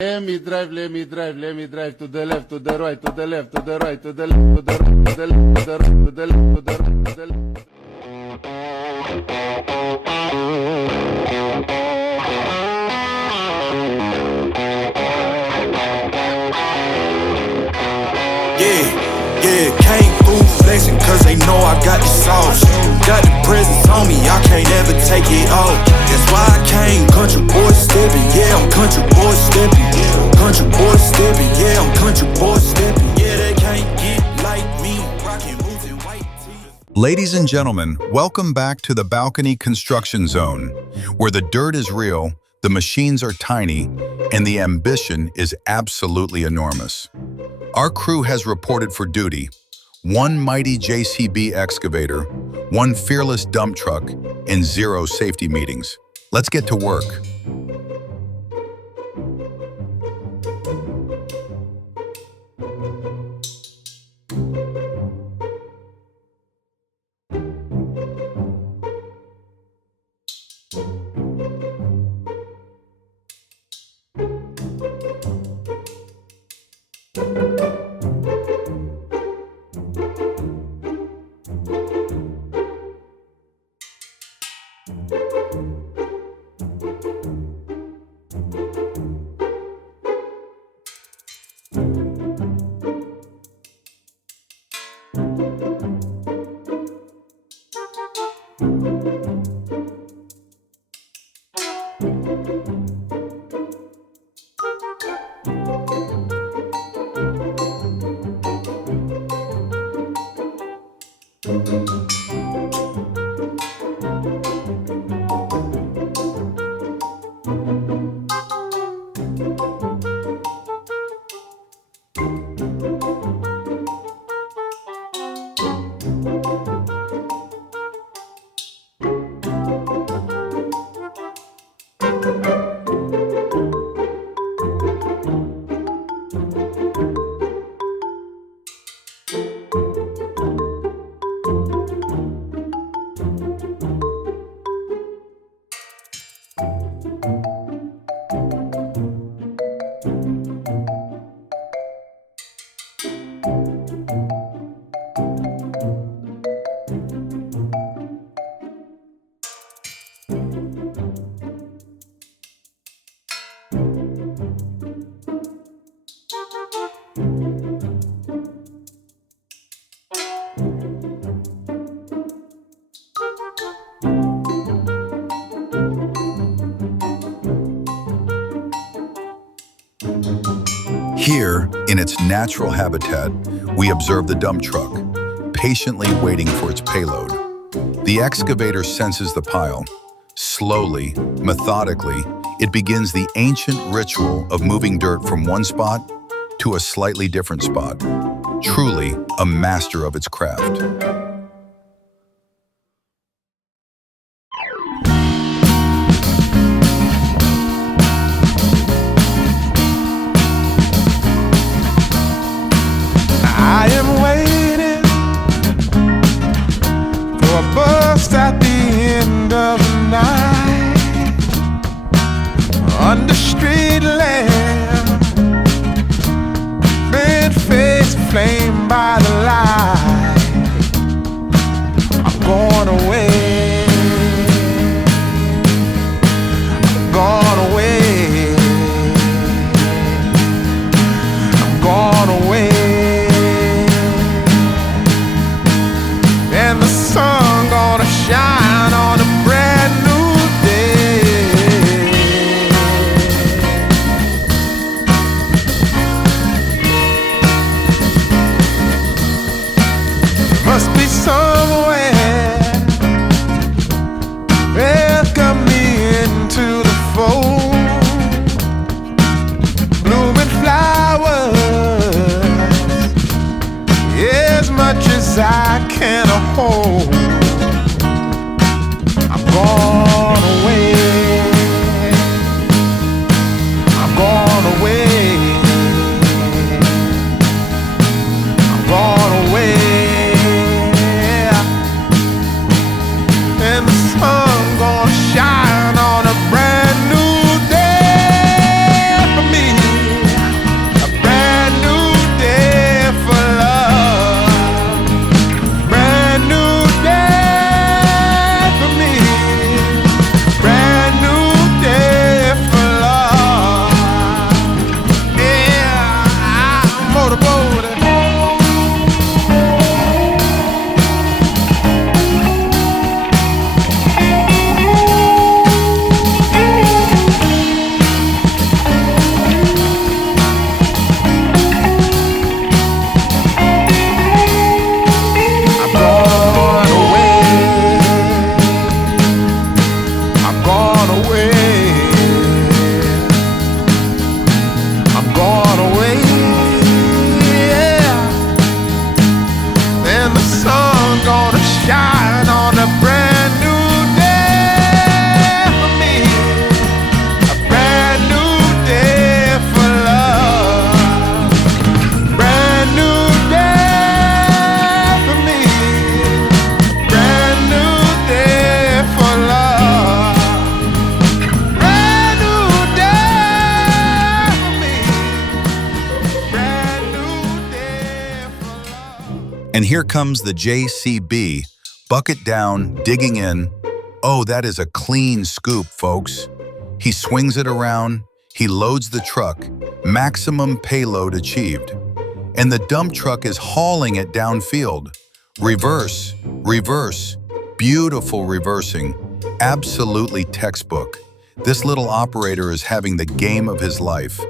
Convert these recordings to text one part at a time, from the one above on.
let me drive to the left, to the right, to the left, to the right, to the left, to the right, to the left, to the right, to the left, to the right, to the left. Yeah, can't fool flexing cause they know I got the sauce. Got the presence on me, I can't ever take it off. That's why I came country boy stepping, yeah, I'm country boy stepping. Country boy stepping, yeah, I'm country boy stepping. Yeah, they can't get like me, rockin' moves in white tees. Ladies and gentlemen, welcome back to the Balcony Construction Zone, where the dirt is real, the machines are tiny, and the ambition is absolutely enormous. Our crew has reported for duty: one mighty JCB excavator, one fearless dump truck, and 0 safety meetings. Let's get to work. Here, in its natural habitat, we observe the dump truck, patiently waiting for its payload. The excavator senses the pile. Slowly, methodically, it begins the ancient ritual of moving dirt from one spot to a slightly different spot. Truly a master of its craft. I am waiting for a bus at the end of the night, under street lamp, bent face flamed by the light. I'm going away, I'm going away, I'm going away. And the sun gonna shine on a brand new day. Must be somewhere welcome me into the fold. Blooming flowers, as much as I can hold. I'm gone away, I'm gone away, I'm gone away. And the sun gonna shine on a brand new day for me. gone away. Yeah. Then the sun gonna shine on a brand new day for me. A brand new day for love. Brand new day for me. Brand new day for love. Brand new day for me. Brand new day for love. And here comes the JCB, bucket down, digging in. Oh, that is a clean scoop, folks. He swings it around, he loads the truck, maximum payload achieved. And the dump truck is hauling it downfield. Reverse, reverse, beautiful reversing, absolutely textbook. This little operator is having the game of his life.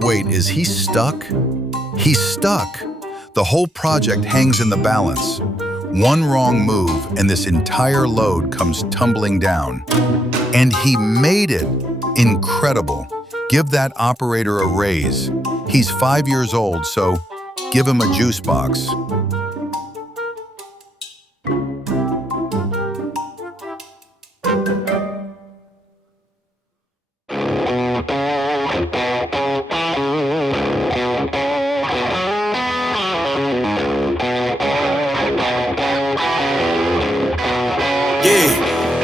Wait, is he stuck? He's stuck. The whole project hangs in the balance. One wrong move and this entire load comes tumbling down. And he made it. Incredible. Give that operator a raise. He's 5 years old, so give him a juice box.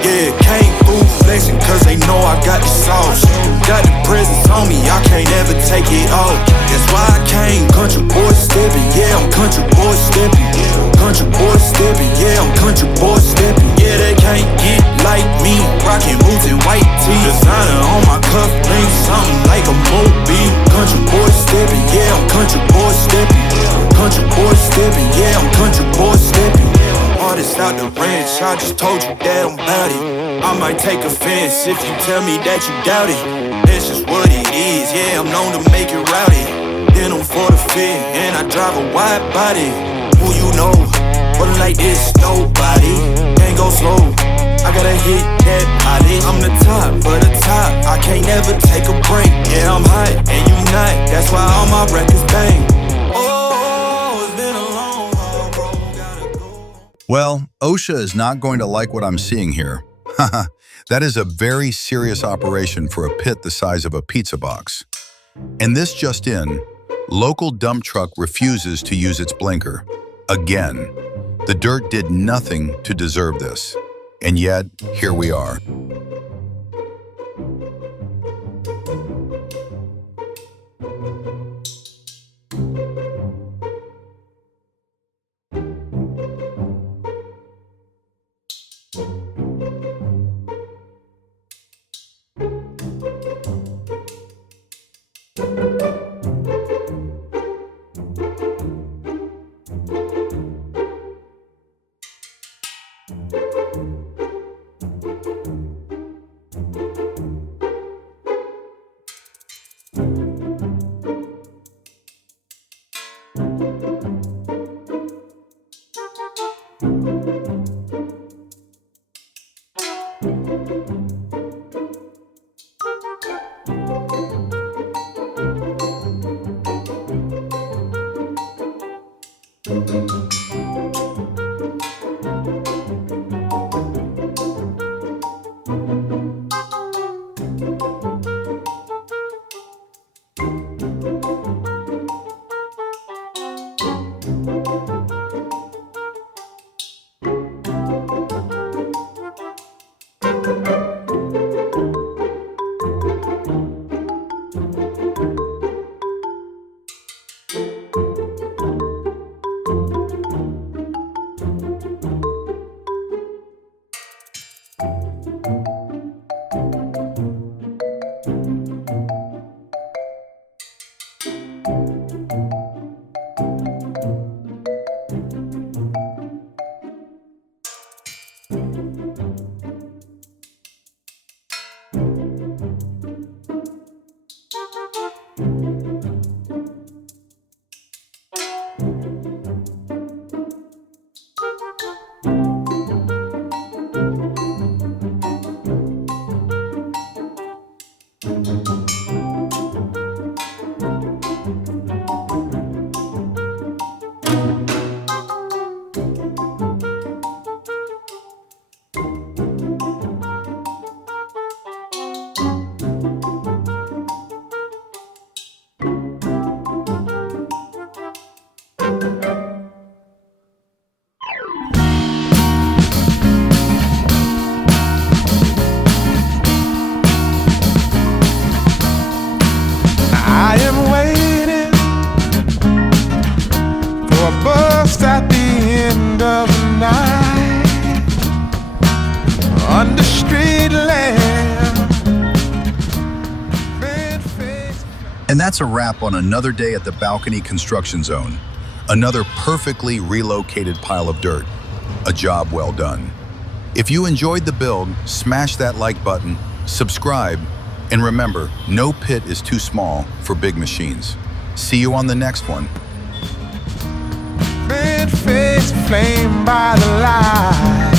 Yeah, came through flexing cause they know I got the sauce. Got the presence on me, I can't ever take it off. That's why I came, country boy stepping. Yeah, I'm country boy stepping. Country boy stepping, yeah, I'm country boy stepping. Yeah, they can't get like me. Rockin' boots and white tee. Designer on my cuff link, something like a movie. Country boy stepping, yeah, I'm country boy stepping. Country boy stepping, yeah, I'm country boy stepping. Artist out the ranch, I just told you that I'm bout it. I might take offense if you tell me that you doubt it. That's just what it is, yeah, I'm known to make it rowdy. Then I'm for the fit, and I drive a wide body. Who you know, but like this, nobody. Can't go slow, I gotta hit that body. I'm the top of the top, I can't never take a break. Yeah, I'm hot, and you not, that's why all my records bang. Well, OSHA is not going to like what I'm seeing here. Haha, that is a very serious operation for a pit the size of a pizza box. And this just in, local dump truck refuses to use its blinker. Again, the dirt did nothing to deserve this. And yet, here we are. under street lamp. Red face. And that's a wrap on another day at the Balcony Construction Zone. Another perfectly relocated pile of dirt. A job well done. If you enjoyed the build, smash that like button, subscribe, and remember, no pit is too small for big machines. See you on the next one. Red face flame by the light.